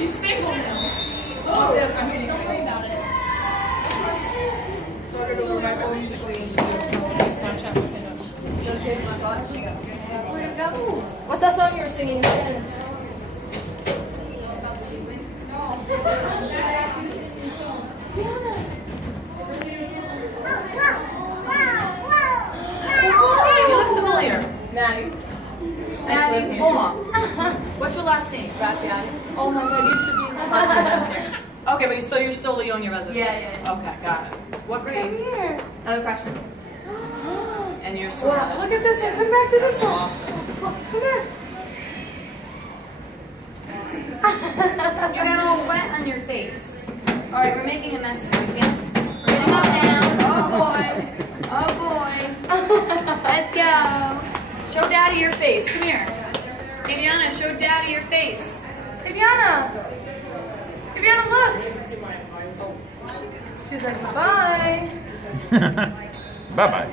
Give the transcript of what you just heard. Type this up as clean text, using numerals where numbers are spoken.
She's single now. Oh, yes, I'm kidding. Don't worry about it. Where'd it go? What's that song you were singing? You look familiar. Maddie. Maddie. What's your last name? Aviana. Oh my God, you used to be in the Okay, but you're still Leonia resident? Yeah. Okay, got it. What grade? Come here. I'm a freshman. And you're sort Wow, look at this one. Come back to this one. Awesome. Come here. You got all wet on your face. All right, we're making a mess here. Okay? We're getting up now. Oh boy. Oh boy. Let's go. Show Daddy your face. Come here. Aviana, show Daddy your face. Aviana. Aviana, look. She's like, bye. Bye-bye.